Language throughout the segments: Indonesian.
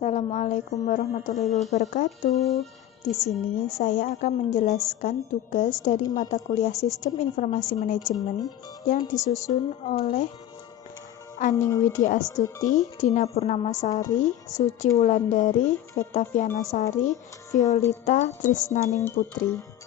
Assalamualaikum warahmatullahi wabarakatuh. Di sini saya akan menjelaskan tugas dari mata kuliah Sistem Informasi Manajemen yang disusun oleh Aning Widya Astuti, Dina Purnamasari, Suci Wulandari, Vetaviana Sari, Violita Trisnaning Putri.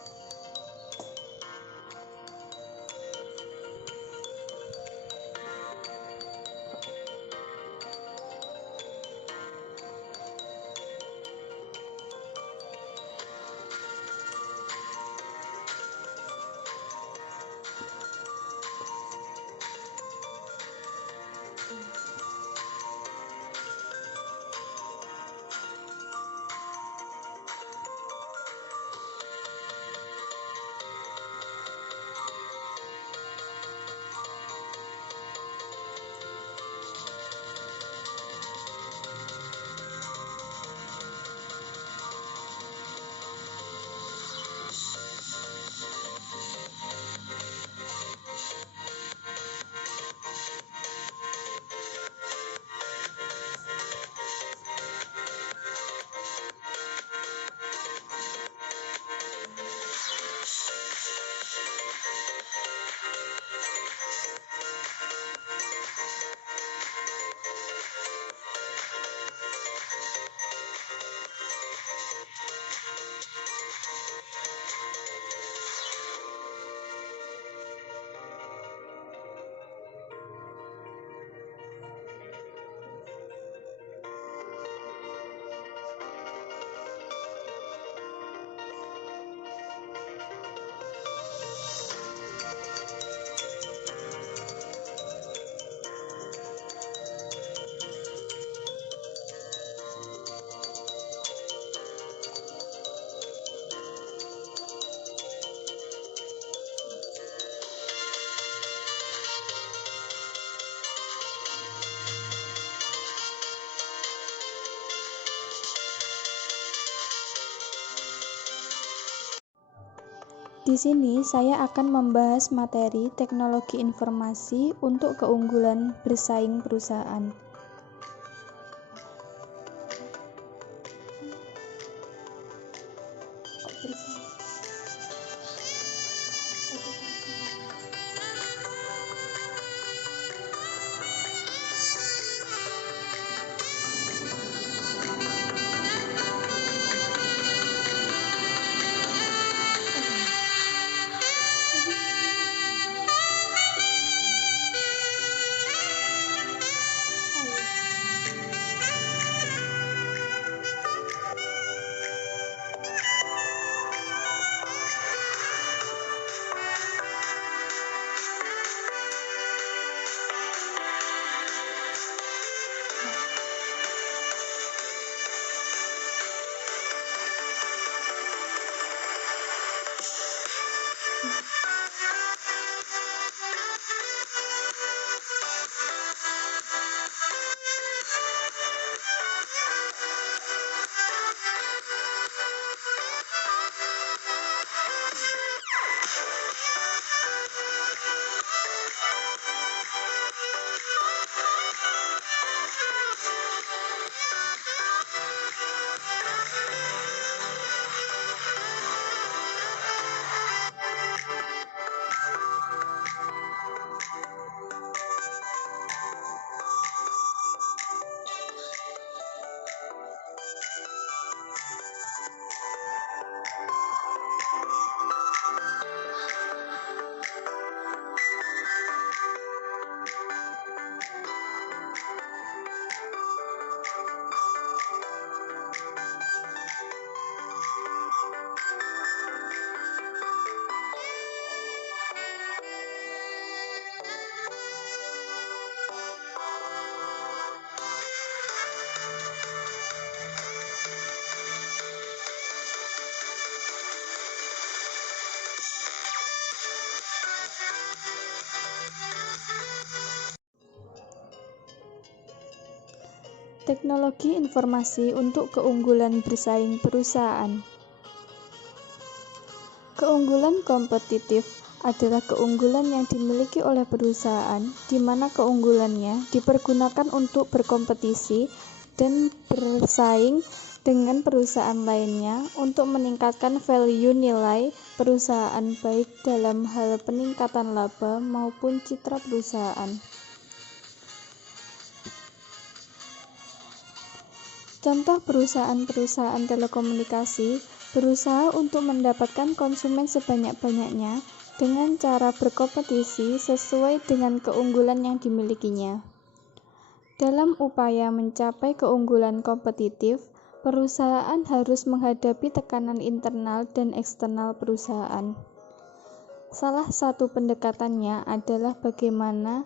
Di sini saya akan membahas materi teknologi informasi untuk keunggulan bersaing perusahaan. Teknologi informasi untuk keunggulan bersaing perusahaan. Keunggulan kompetitif adalah keunggulan yang dimiliki oleh perusahaan di mana keunggulannya dipergunakan untuk berkompetisi dan bersaing dengan perusahaan lainnya untuk meningkatkan value nilai perusahaan baik dalam hal peningkatan laba maupun citra perusahaan. Contoh perusahaan-perusahaan telekomunikasi berusaha untuk mendapatkan konsumen sebanyak-banyaknya dengan cara berkompetisi sesuai dengan keunggulan yang dimilikinya. Dalam upaya mencapai keunggulan kompetitif, perusahaan harus menghadapi tekanan internal dan eksternal perusahaan. Salah satu pendekatannya adalah bagaimana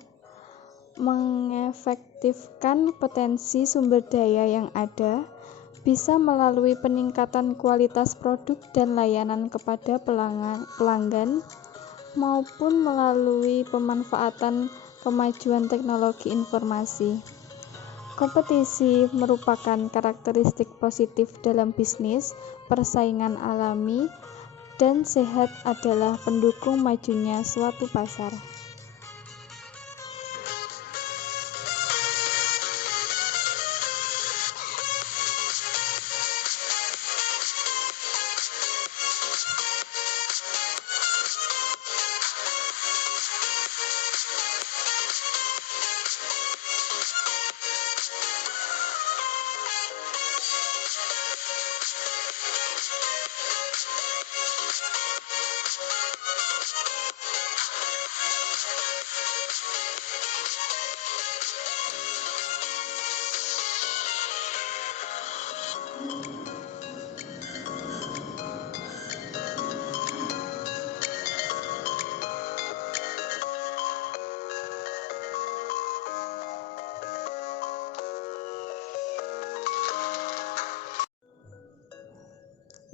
mengefektifkan potensi sumber daya yang ada, bisa melalui peningkatan kualitas produk dan layanan kepada pelanggan, maupun melalui pemanfaatan kemajuan teknologi informasi. Kompetisi merupakan karakteristik positif dalam bisnis. Persaingan alami dan sehat adalah pendukung majunya suatu pasar.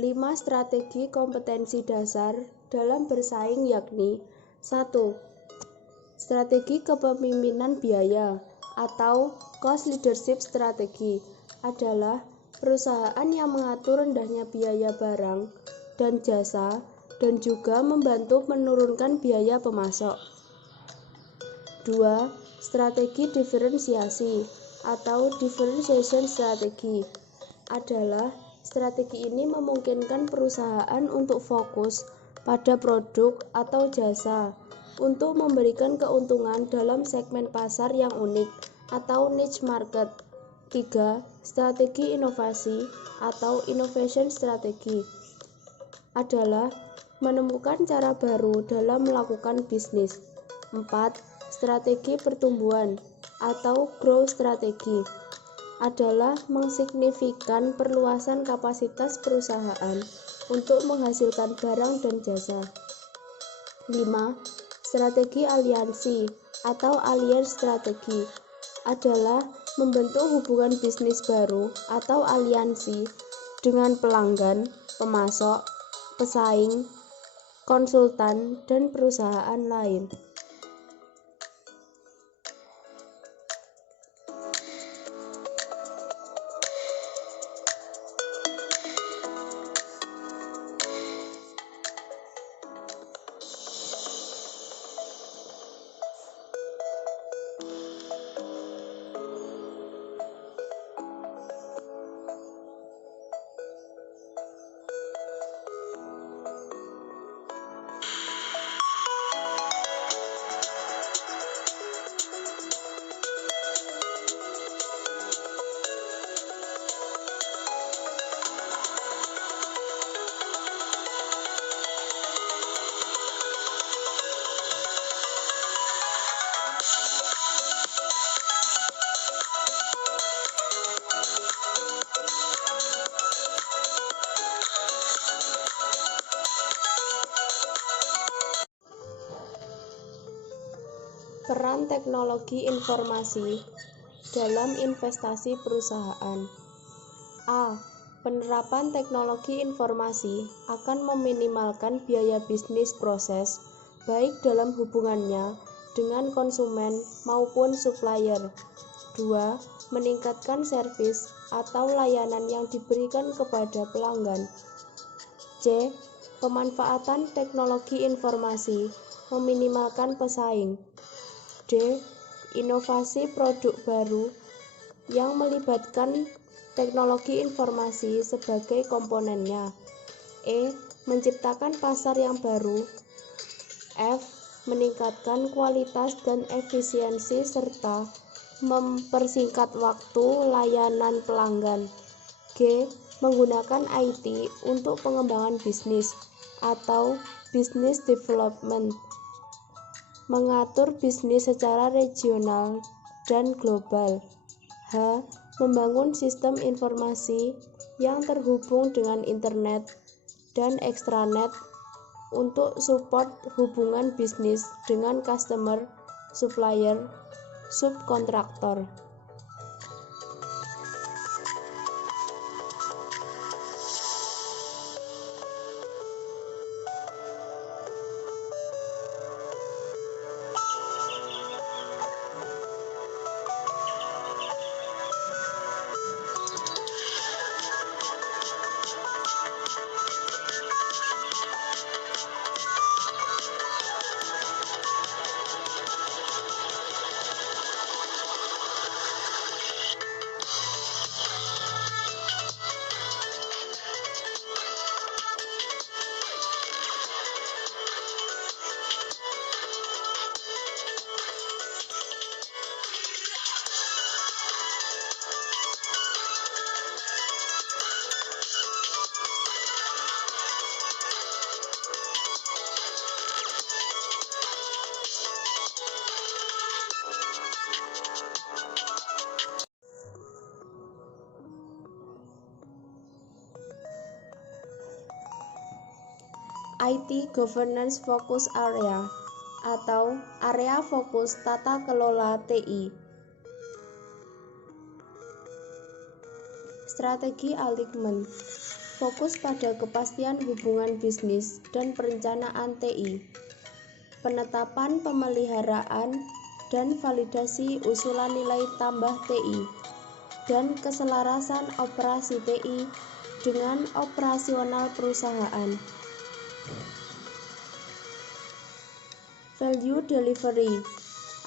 Lima strategi kompetensi dasar dalam bersaing yakni 1. Strategi kepemimpinan biaya atau cost leadership strategi adalah perusahaan yang mengatur rendahnya biaya barang dan jasa dan juga membantu menurunkan biaya pemasok. 2. Strategi diferensiasi atau differentiation strategi adalah strategi ini memungkinkan perusahaan untuk fokus pada produk atau jasa untuk memberikan keuntungan dalam segmen pasar yang unik atau niche market. 3. Strategi inovasi atau innovation strategi adalah menemukan cara baru dalam melakukan bisnis. 4. Strategi pertumbuhan atau growth strategi adalah mensignifikan perluasan kapasitas perusahaan untuk menghasilkan barang dan jasa. 5. Strategi aliansi atau alliance strategi adalah membentuk hubungan bisnis baru atau aliansi dengan pelanggan, pemasok, pesaing, konsultan, dan perusahaan lain. Peran teknologi informasi dalam investasi perusahaan. A. Penerapan teknologi informasi akan meminimalkan biaya bisnis proses, baik dalam hubungannya dengan konsumen maupun supplier. 2. Meningkatkan servis atau layanan yang diberikan kepada pelanggan. C. Pemanfaatan teknologi informasi meminimalkan pesaing. D. Inovasi produk baru yang melibatkan teknologi informasi sebagai komponennya. E. Menciptakan pasar yang baru. F. Meningkatkan kualitas dan efisiensi serta mempersingkat waktu layanan pelanggan. G. Menggunakan IT untuk pengembangan bisnis atau business development, mengatur bisnis secara regional dan global. H. Membangun sistem informasi yang terhubung dengan internet dan extranet untuk support hubungan bisnis dengan customer, supplier, subkontraktor. IT Governance Focus Area atau area fokus tata kelola TI. Strategi alignment fokus pada kepastian hubungan bisnis dan perencanaan TI. Penetapan, pemeliharaan, dan validasi usulan nilai tambah TI dan keselarasan operasi TI dengan operasional perusahaan. Value delivery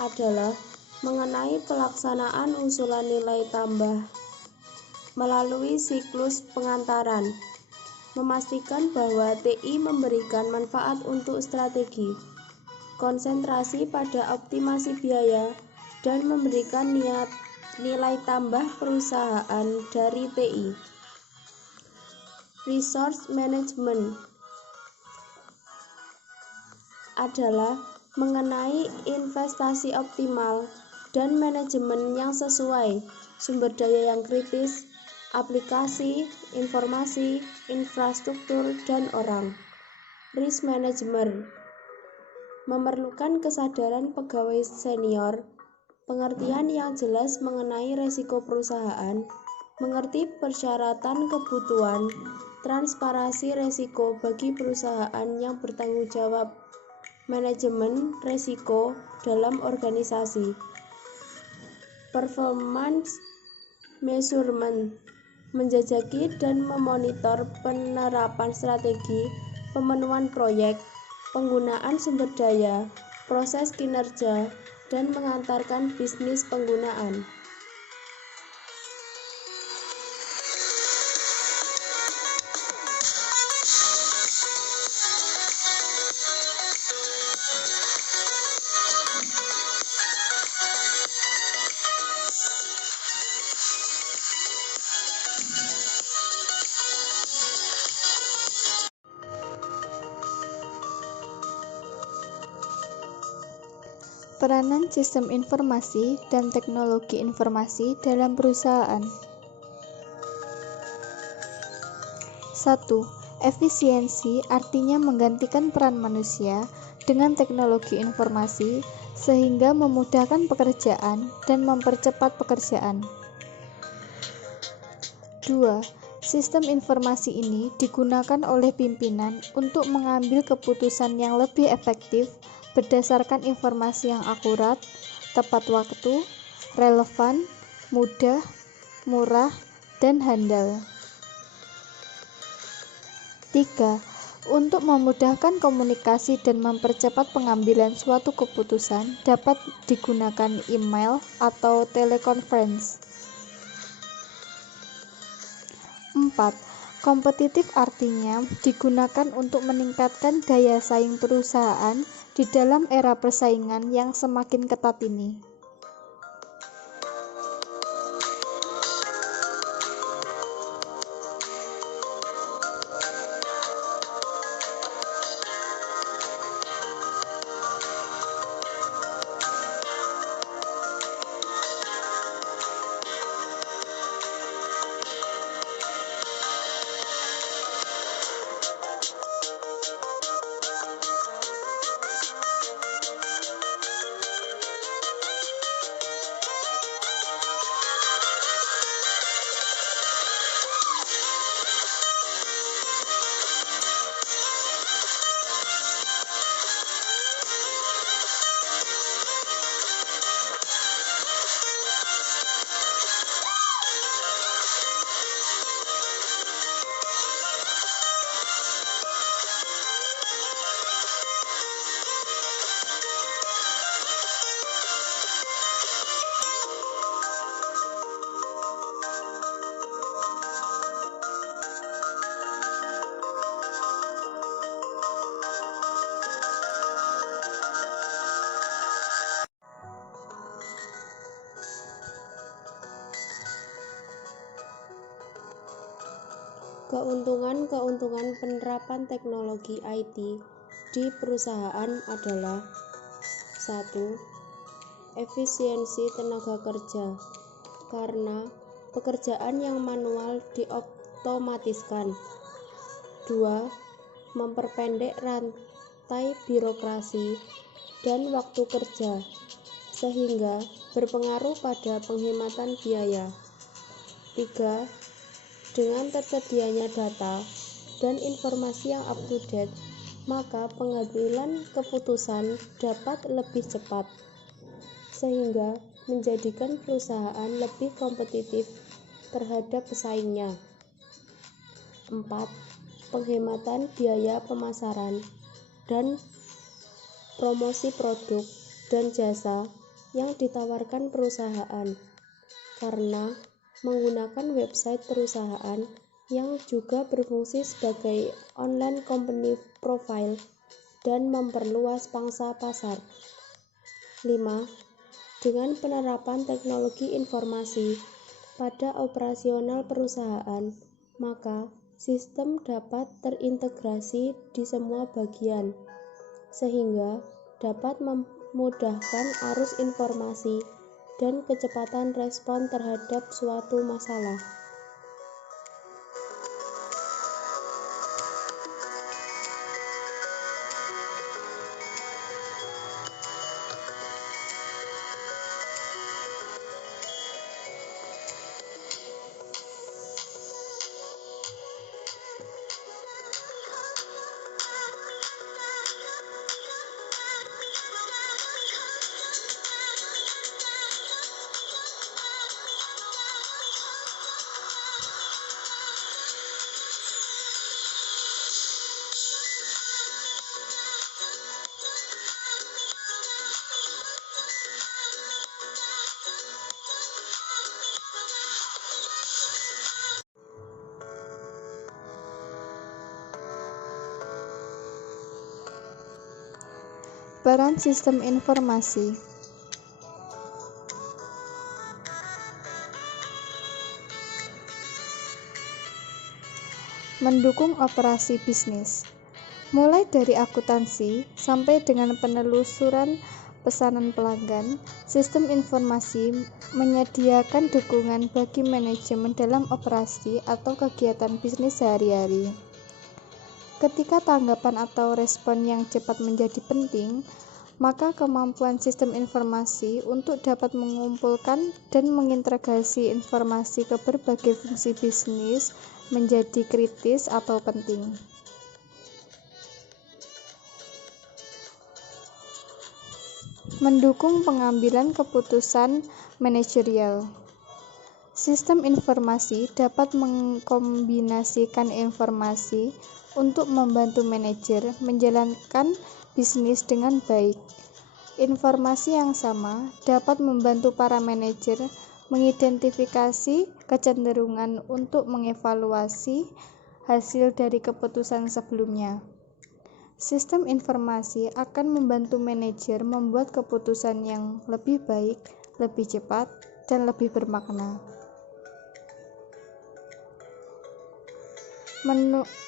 adalah mengenai pelaksanaan usulan nilai tambah melalui siklus pengantaran, memastikan bahwa TI memberikan manfaat untuk strategi, konsentrasi pada optimasi biaya, dan memberikan nilai tambah perusahaan dari TI. Resource management adalah mengenai investasi optimal dan manajemen yang sesuai, sumber daya yang kritis, aplikasi, informasi, infrastruktur, dan orang. Risk management memerlukan kesadaran pegawai senior, pengertian yang jelas mengenai resiko perusahaan, mengerti persyaratan kebutuhan, transparansi resiko bagi perusahaan yang bertanggung jawab, manajemen resiko dalam organisasi. Performance measurement menjajaki dan memonitor penerapan strategi, pemenuhan proyek, penggunaan sumber daya, proses kinerja, dan mengantarkan bisnis penggunaan. Peranan sistem informasi dan teknologi informasi dalam perusahaan. 1. Efisiensi artinya menggantikan peran manusia dengan teknologi informasi sehingga memudahkan pekerjaan dan mempercepat pekerjaan. 2. Sistem informasi ini digunakan oleh pimpinan untuk mengambil keputusan yang lebih efektif berdasarkan informasi yang akurat, tepat waktu, relevan, mudah, murah, dan handal. 3. Untuk memudahkan komunikasi dan mempercepat pengambilan suatu keputusan dapat digunakan email atau telekonferensi. 4. Kompetitif artinya digunakan untuk meningkatkan daya saing perusahaan di dalam era persaingan yang semakin ketat ini. Keuntungan-keuntungan penerapan teknologi IT di perusahaan adalah 1. Efisiensi tenaga kerja, karena pekerjaan yang manual diotomatiskan. 2. Memperpendek rantai birokrasi dan waktu kerja, sehingga berpengaruh pada penghematan biaya. 3. Dengan tersedianya data dan informasi yang up-to-date, maka pengambilan keputusan dapat lebih cepat, sehingga menjadikan perusahaan lebih kompetitif terhadap pesaingnya. 4. Penghematan biaya pemasaran dan promosi produk dan jasa yang ditawarkan perusahaan, karena menggunakan website perusahaan yang juga berfungsi sebagai online company profile dan memperluas pangsa pasar. 5. Dengan penerapan teknologi informasi pada operasional perusahaan, maka sistem dapat terintegrasi di semua bagian, sehingga dapat memudahkan arus informasi dan kecepatan respon terhadap suatu masalah. Peran sistem informasi. Mendukung operasi bisnis, mulai dari akuntansi sampai dengan penelusuran pesanan pelanggan. Sistem informasi menyediakan dukungan bagi manajemen dalam operasi atau kegiatan bisnis sehari-hari. Ketika tanggapan atau respon yang cepat menjadi penting, maka kemampuan sistem informasi untuk dapat mengumpulkan dan mengintegrasi informasi ke berbagai fungsi bisnis menjadi kritis atau penting. Mendukung pengambilan keputusan manajerial. Sistem informasi dapat mengkombinasikan informasi untuk membantu manajer menjalankan bisnis dengan baik. Informasi yang sama dapat membantu para manajer mengidentifikasi kecenderungan untuk mengevaluasi hasil dari keputusan sebelumnya. Sistem informasi akan membantu manajer membuat keputusan yang lebih baik, lebih cepat, dan lebih bermakna.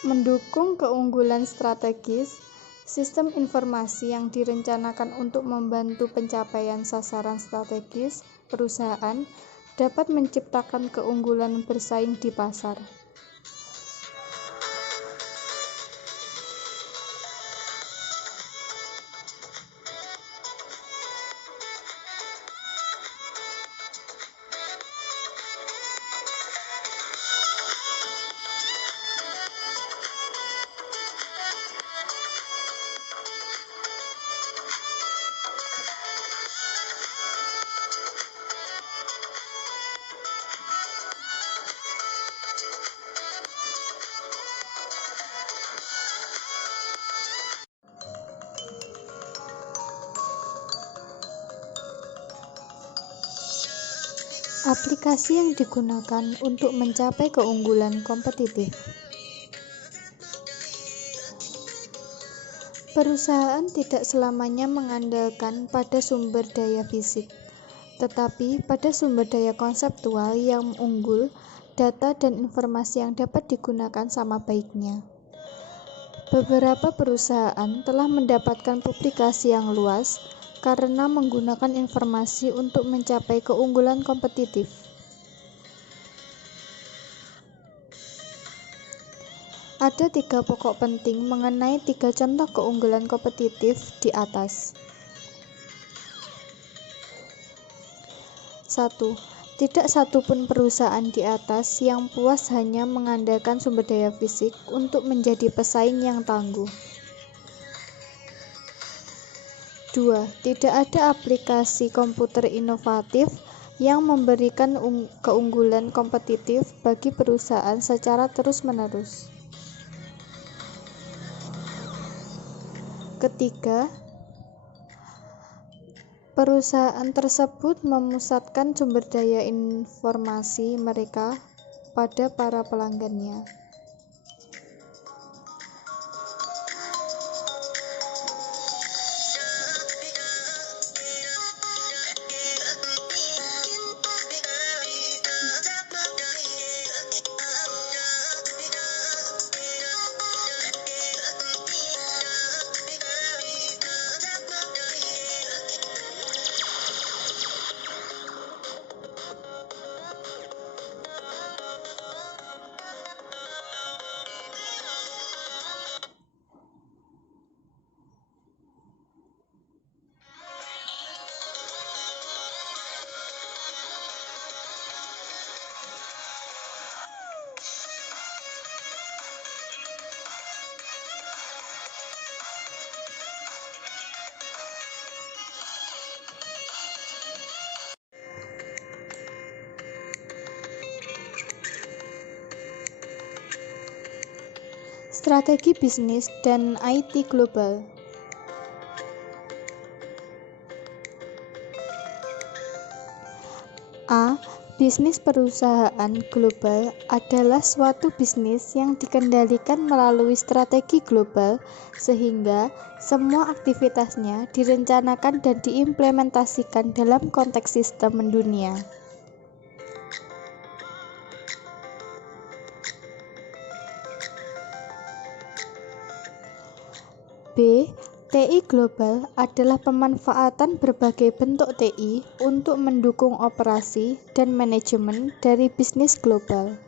Mendukung keunggulan strategis, sistem informasi yang direncanakan untuk membantu pencapaian sasaran strategis perusahaan dapat menciptakan keunggulan bersaing di pasar. Aplikasi yang digunakan untuk mencapai keunggulan kompetitif. Perusahaan tidak selamanya mengandalkan pada sumber daya fisik, tetapi pada sumber daya konseptual yang unggul, data dan informasi yang dapat digunakan sama baiknya. Beberapa perusahaan telah mendapatkan publikasi yang luas karena menggunakan informasi untuk mencapai keunggulan kompetitif. Ada 3 pokok penting mengenai 3 contoh keunggulan kompetitif di atas. 1. Tidak satupun perusahaan di atas yang puas hanya mengandalkan sumber daya fisik untuk menjadi pesaing yang tangguh. 2. Tidak ada aplikasi komputer inovatif yang memberikan keunggulan kompetitif bagi perusahaan secara terus-menerus. Ketiga, perusahaan tersebut memusatkan sumber daya informasi mereka pada para pelanggannya. Strategi bisnis dan IT global. A. Bisnis perusahaan global adalah suatu bisnis yang dikendalikan melalui strategi global sehingga semua aktivitasnya direncanakan dan diimplementasikan dalam konteks sistem mendunia. B. TI global adalah pemanfaatan berbagai bentuk TI untuk mendukung operasi dan manajemen dari bisnis global.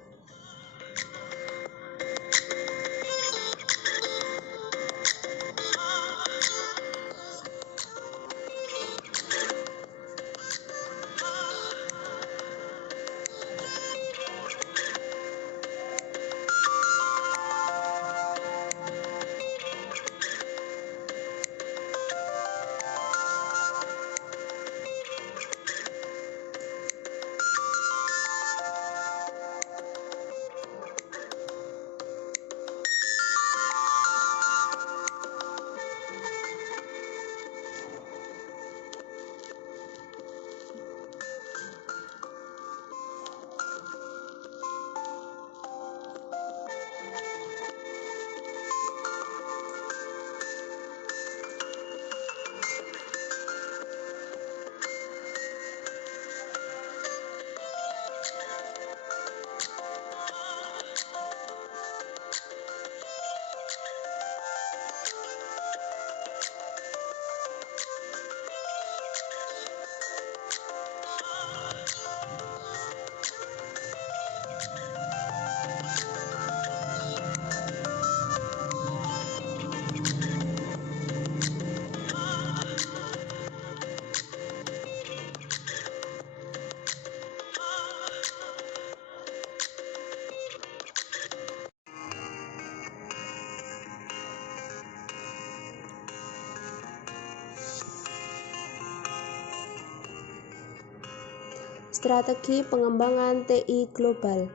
Strategi pengembangan TI global.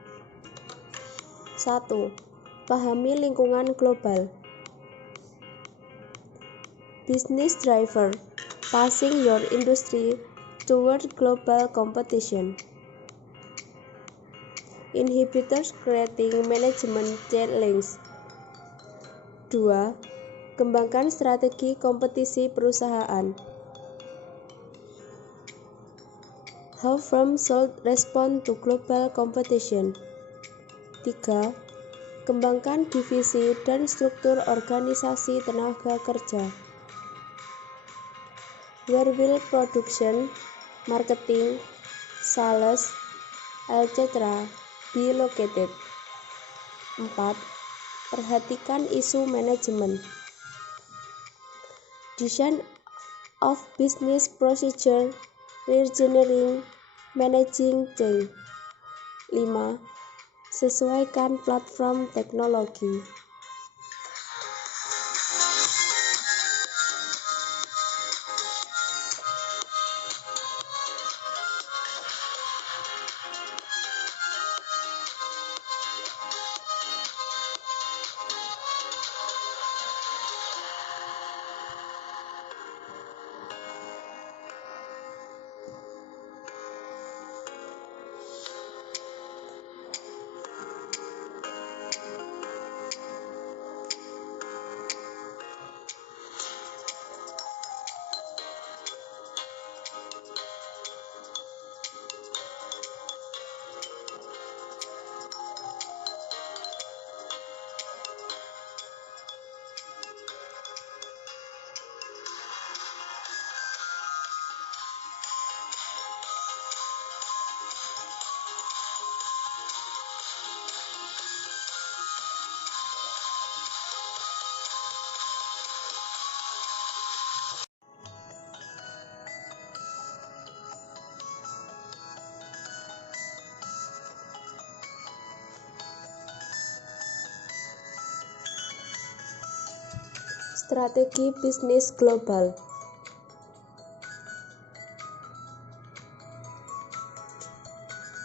1. Pahami lingkungan global. Business driver, passing your industry toward global competition. Inhibitors creating management challenge. 2. Kembangkan strategi kompetisi perusahaan. How firms should respond to global competition. 3. Kembangkan divisi dan struktur organisasi tenaga kerja. Where will production, marketing, sales, etc. be located? 4. Perhatikan isu manajemen. Design of business procedure, reengineering, managing change. 5. Sesuaikan platform teknologi. Strategi bisnis global.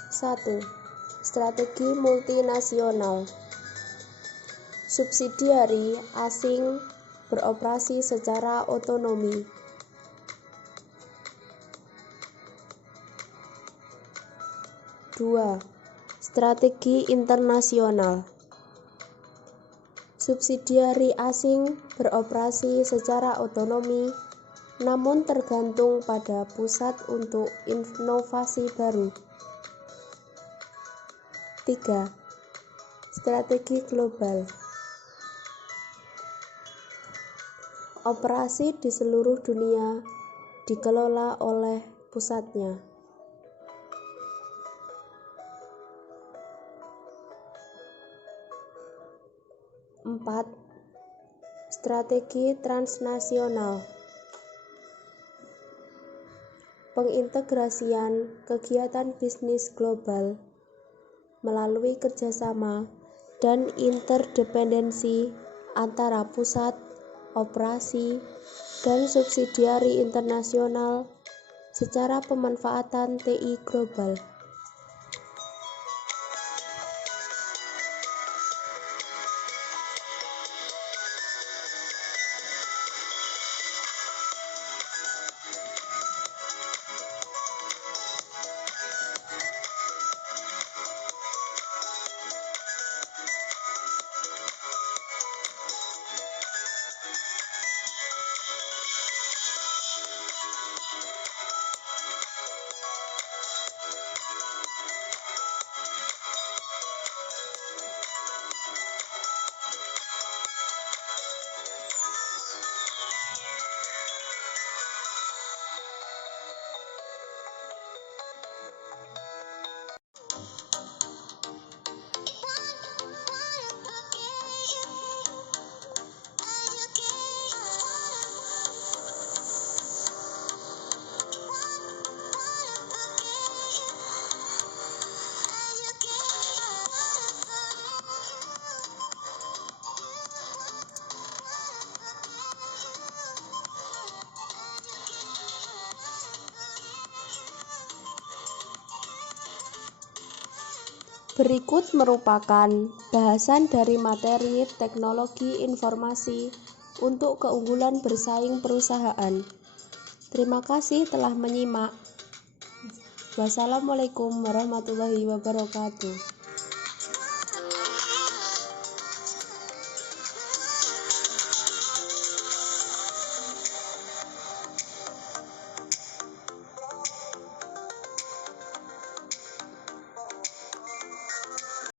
1. Strategi multinasional. Subsidiari asing beroperasi secara otonomi. 2. Strategi internasional. Subsidiari asing beroperasi secara otonomi, namun tergantung pada pusat untuk inovasi baru. 3. Strategi global. Operasi di seluruh dunia dikelola oleh pusatnya. 4. Strategi transnasional. Pengintegrasian kegiatan bisnis global melalui kerjasama dan interdependensi antara pusat, operasi, dan subsidiari internasional secara pemanfaatan TI global. Berikut merupakan bahasan dari materi teknologi informasi untuk keunggulan bersaing perusahaan. Terima kasih telah menyimak. Wassalamualaikum warahmatullahi wabarakatuh.